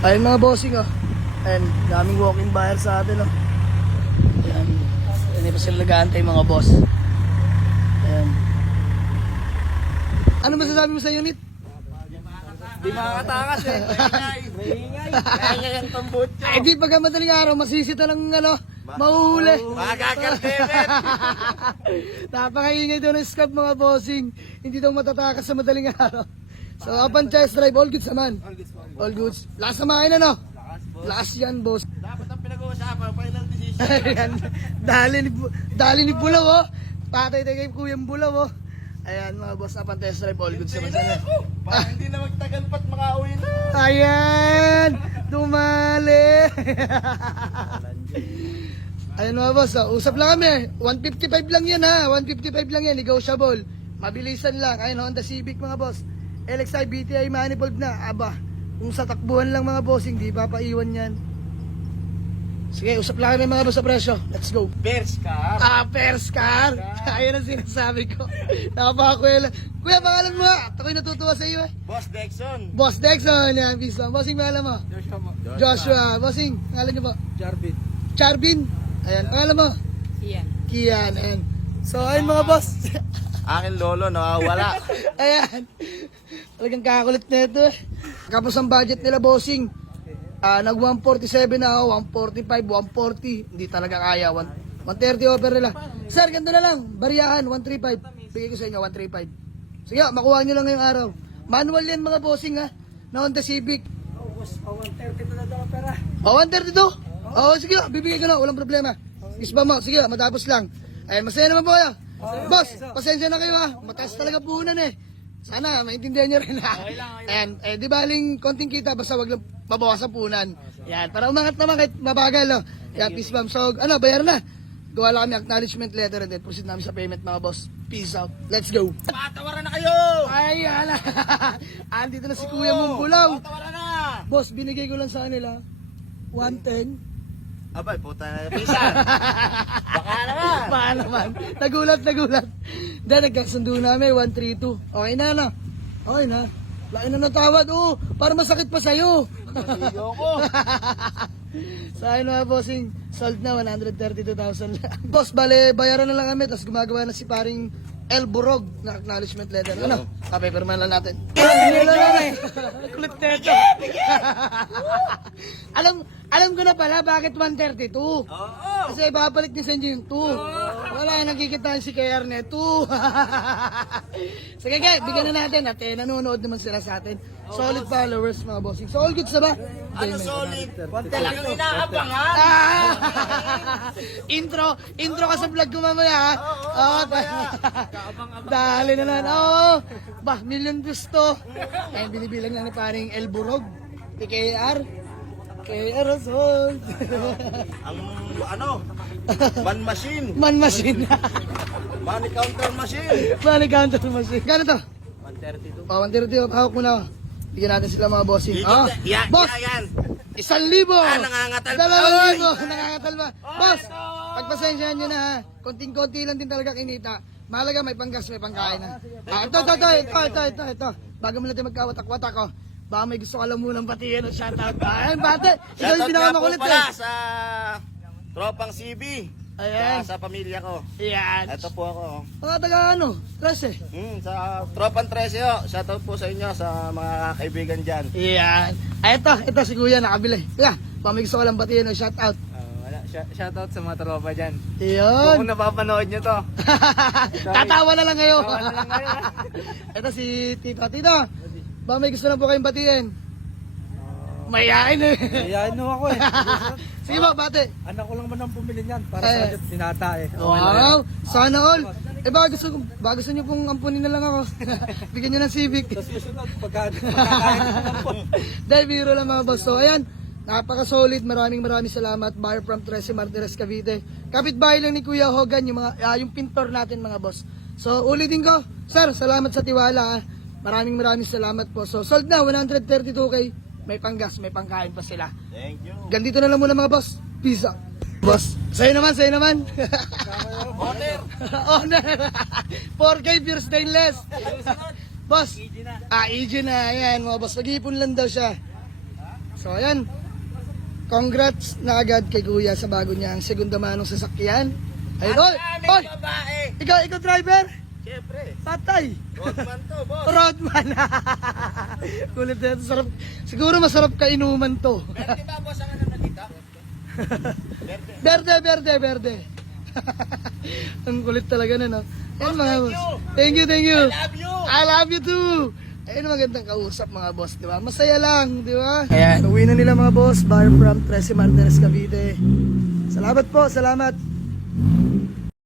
Ayun mga bossing oh. Ayan, daming walk-in buyer sa atin oh. Ayan. Hindi pa sila nag-aantay mga boss. Ayan. Ano masasabi mo sa unit? Di makakatakas eh. Maingay. Kaya nga yung tambutso. Ay di pagka madaling araw, masisita ng ano, mahuhuli. Makakakartemet. Napakaingay daw ng scab mga bossing. Hindi daw matatakas sa madaling araw. So upon test drive, all goods naman. All goods. Lakas samahin ano? Lakas yan boss. Dapat ang pinag-uusapan, final decision. Ayan. Dali ni Bulaw oh. Patay tayo kay Kuyang Bulaw oh. Ayan mga boss, upon test drive, all goods naman sana. Para hindi na magtagal pa't makauwi na. Ayan! Dumali! Ayan mga boss, usap lang kami. 155 lang yan ha. 155 lang yan, negotiable. Mabilisan lang. Ayan, Honda Civic mga boss. LXI BTI manifold na. Aba, kung sa takbuhan lang mga bossing, di papaiwan yan. Sige, usap lang kami mga boss sa presyo. Let's go. Bears ka. First car. Ayan ang sinasabi ko. Napakakuya lang. Kuya, pangalan mo ha. Ako'y natutuwa sa iyo eh. Boss Dexon. Boss Dexon. Yan, peace lang. Bossing, pangalan mo? Joshua. Bossing, pangalan niyo po? Charbin. Ayan, pangalan mo? Kian. Ayan. So, ayun mga boss. Akin lolo, nakawala. Ayan. Talagang kakakulit na ito eh. Kapos ang budget nila, bossing. Nag 147 na ako, 145, 140. Hindi talaga kaya. 130 offer nila. Sir, ganito na lang. Bariyahan, 135. Bigay ko sa inyo, 135. Sige, makuha nyo lang ngayong araw. Manual yan mga bossing ha. Na Honda Civic. Boss, 132 na daw pera. 132? Sige, bibigay ko na. Walang problema. Isba mo. Sige, matapos lang. Ayun, masaya naman po kayo. Boss, pasensya na kayo ha. Mataas talaga puhunan eh. Sana, maintindihan nyo rin ha. And, di baling konting kita, basta wag lang mabawasan punan. Yan, para umangat naman kahit mabagal. No? Yan, peace bomb. So, bayar na. Gawa lang kami acknowledgement letter and then proceed namin sa payment mga boss. Peace out. Let's go. Patawaran na kayo. Ay, hala. Andito na si Kuya Mumbulaw. Patawaran na. Boss, binigay ko lang sa kanila 110. Abay, puta na pisa. Baka naman. Baka naman. Nagulat. Dahil nagkasundo namin, 132. Okay na, no? Okay na. Laki na natawad. Para masakit pa sa'yo. Masigaw ko. Sa akin mga bossing, sold na 132,000 lang. Boss, bale, bayaran na lang kami. Tapos gumagawa na si paring El Burog na acknowledgement letter. Ano? Paperman lang natin. Kulit na ito. Alam ko na pala bakit 132. Oo. Kasi babalik niya sa inyo yung 2. Wala, nakikita si KR na 2. Sige, bigyan na natin. At nanonood naman sila sa atin. Solid followers mga bossing. So all goods na ba? Ano solid? Talagang inaabangan. Intro ka sa vlog ko mamaya ha. Dali na lang. Million views to. Ay, binibilang lang ni paring El Burog. KR sold. Ang man machine. Man machine. Money counter machine. Money counter machine. Kano to? 132. 132. Hawak mo na. Bigyan natin sila mga bossing. Boss! Yan. 1,000! Nangangatal pa. 2,000! Nangangatal pa. Boss! Pagpasensyahan nyo na ha. Konting-konti lang din talaga kinita. Mahalaga may panggas, may pangkain na. Ito. Bago mo natin magkawatak-watak oh. Baka may gusto ka lang munang batiin o shoutout pa. Ayan, bate! Ikaw yung pinakamakulit pala eh. sa tropang CB. Ayan. Sa pamilya ko. Ayan. Ito po ako. Mga taga ano? 13. Sa tropang 13 ho. Shoutout po sa inyo sa mga kaibigan dyan. Ayan. Ito si Kuya nakabili. Kaya, baka may gusto ka lang batiin o shoutout. Wala. Shoutout sa mga tropa dyan. Ayan. Kung napapanood nyo to. Tatawa na lang kayo. Tawa na lang kayo. Ito si Tito. Tito, ba may gusto na po kayong batiin? Mayayain eh. Iyain mo ako eh. Sige ba, bate? Anak ko lang man ang pumili niyan para sa sinata eh. Wow, sana all. Baka gusto nyo pong ampunin na lang ako. Bigyan nyo ng Civic. Tapos susunod, pagkakain ko lang po. Dahil biro lang mga boss. So ayan, napaka-solid. Maraming salamat. Buyer from Trece Martires, Cavite. Kapitbahay lang ni Kuya Hogan, yung pintor natin mga boss. So ulitin ko, sir, salamat sa tiwala. Maraming salamat po. So sold na, 132k. May panggas, may pangkain pa sila. Thank you. Gandito na lang muna mga boss. Peace out. Boss, sa'yo naman. Honor. Honor. 4K pure stainless. Boss. EG na. Ayan mga boss. Nag-iipon lang daw siya. So, ayan. Congrats na agad kay Kuya sa bago niyang segunda manong sasakyan. Ayun, oy! Oy! babae. Ikaw driver? Siyempre. Patay! Roadman to, boss. Rodman! Kulit na ito. Sarap. Siguro masarap kainuman to. Di ba, boss, ang ano na dito? Berde. Ang kulit talaga na, no? Ayan, mga thank boss. you. Thank you. Love you. I love you too. Ayun, magandang kausap mga boss, di ba? Masaya lang, di ba? Ayan. Uwi na nila mga boss, bar from 13 Martinez, Cavite. Salamat po, salamat.